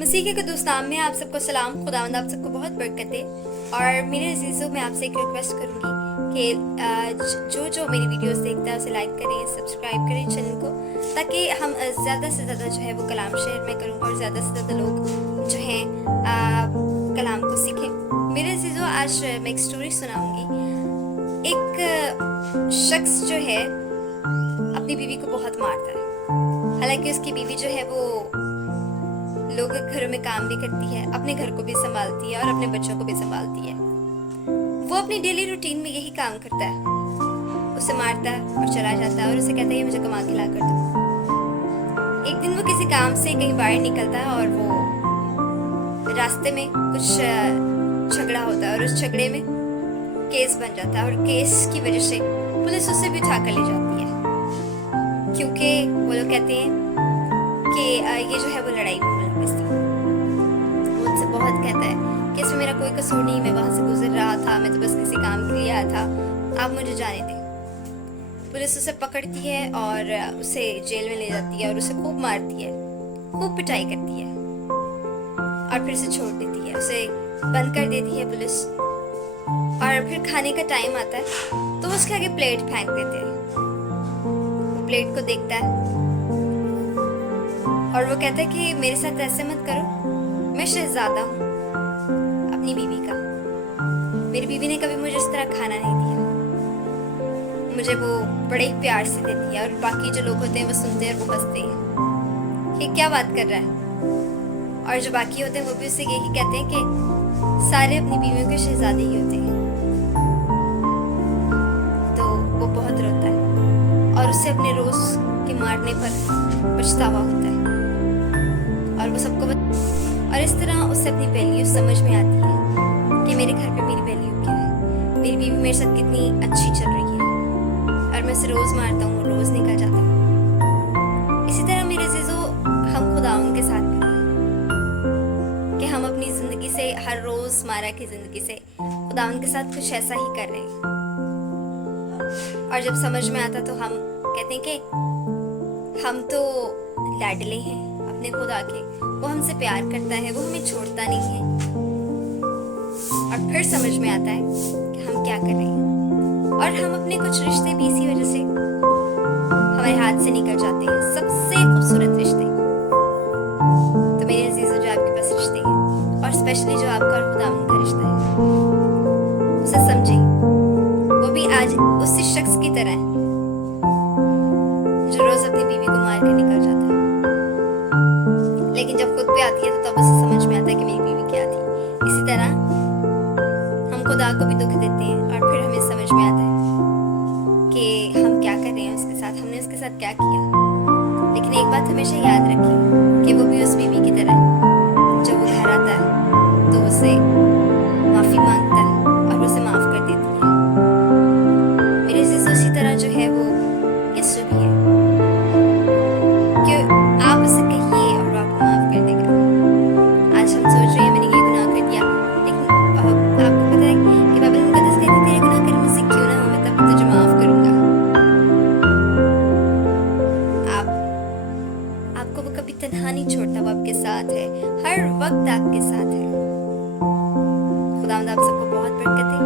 मसीह के क़ुद्दूस नाम में आप सबको सलाम। खुदावंद आप सबको बहुत बरकत दे। और मेरे अजीज़ों, मैं आपसे एक रिक्वेस्ट करूँगी कि जो मेरी वीडियोस देखता है उसे लाइक करें, सब्सक्राइब करें चैनल को, ताकि हम ज़्यादा से ज़्यादा जो है वो कलाम शेयर में करूँ और ज़्यादा से ज़्यादा लोग जो हैं कलाम को सीखें। मेरे अजीज़ों, आज मैं एक स्टोरी सुनाऊँगी। एक शख्स जो है अपनी बीवी को बहुत मारता है। हालांकि उसकी बीवी जो है वो लोगों के घरों में काम भी करती है, अपने घर को भी संभालती है और अपने बच्चों को भी संभालती है। वो अपनी डेली रूटीन में यही काम करता है, उसे मारता है और चला जाता है और उसे कहता है मुझे कमा के ला कर दो। एक दिन वो किसी काम से कहीं बाहर निकलता है और वो रास्ते में कुछ झगड़ा होता है और उस झगड़े में केस बन जाता है और केस की वजह से पुलिस उसे भी उठा कर ले जाती है, क्योंकि वो लोग कहते हैं कि ये जो है वो लड़ाई में मुलविस था। वो उनसे बहुत कहता है कि इसमें मेरा कोई कसूर नहीं, मैं वहां से गुजर रहा था, मैं तो बस किसी काम के लिए आया था, आप मुझे जाने दें। पुलिस उसे पकड़ती है और उसे जेल में ले जाती है और उसे खूब मारती है, खूब पिटाई करती है और फिर उसे छोड़ देती है, उसे बंद कर देती है पुलिस। और फिर खाने का टाइम आता है तो उसके आगे प्लेट फेंक देते हैं। वो प्लेट को देखता है और वो कहता है कि मेरे साथ ऐसे मत करो, मैं शहजादा हूँ अपनी बीवी का। मेरी बीवी ने कभी मुझे इस तरह खाना नहीं दिया, मुझे वो बड़े ही प्यार से देती है। और बाकी जो लोग होते हैं वो सुनते हैं और वो हंसते हैं कि क्या बात कर रहा है। और जो बाकी होते हैं वो भी उससे यही कहते हैं कि सारे अपनी बीवियों के शहजादे ही होते हैं। तो वो बहुत रोता है और उसे अपने रोज के मारने पर पछतावा होता है और वो सबको और इस तरह उसे अपनी वैल्यू समझ में आती है कि मेरे घर पे मेरी वैल्यू क्या है, मेरी बीवी मेरे साथ कितनी अच्छी चल रही है और मैं उसे रोज मारता हूँ, रोज निकल जाता हूँ। इसी तरह मेरे अजीजों, हम खुदावंद के साथ भी कि हम अपनी जिंदगी से हर रोज मारा की जिंदगी से खुदावंद के साथ कुछ ऐसा ही कर रहे हैं। और जब समझ में आता तो हम कहते हैं कि हम तो लाडले हैं अपने खुदा के, वो हमसे प्यार करता है, वो हमें छोड़ता नहीं है। और फिर समझ में आता है कि हम क्या कर रहे हैं और हम अपने कुछ रिश्ते भी इसी वजह से हमारे हाथ से निकल जाते हैं, सबसे खूबसूरत रिश्ते। तो मेरे अजीजों, जो आपके पास रिश्ते हैं और स्पेशली जो आपका और खुदावंद का रिश्ता है, उसे समझें। वो भी आज उसी शख्स की तरह है जो रोज अपनी बीवी को मार के निकल जाता है, लेकिन जब खुद पे आती है तो तब उसे समझ में आता है कि मेरी बीवी क्या थी। इसी तरह हम खुदा को भी दुख देते हैं और फिर हमें समझ में आता है कि हम क्या कर रहे हैं उसके साथ, हमने उसके साथ क्या किया। लेकिन एक बात हमेशा याद रखें कि वो भी उस बीवी की तरह है, जब वो घर आता है तो उसे माफी मांगता है और उसे माफ कर देती है। मेरे अजीज़ों, इसी तरह जो है वो यीशु भी है कि आप उसे कहिए और वो आपको माफ कर देगा। आज हम सोच रहे हैं मैंने ये गुनाह कर दिया, लेकिन आपको पता है कि बाइबल मुकद्दस कहती है तेरे गुनाह कर मुझसे क्यों ना हो, मैं तब भी तुझे माफ करूंगा। आपको वो कभी तन्हा नहीं छोड़ता, वो आपके साथ है, हर वक्त आपके साथ है। खुदावंद आप सबको बहुत बरकत दे।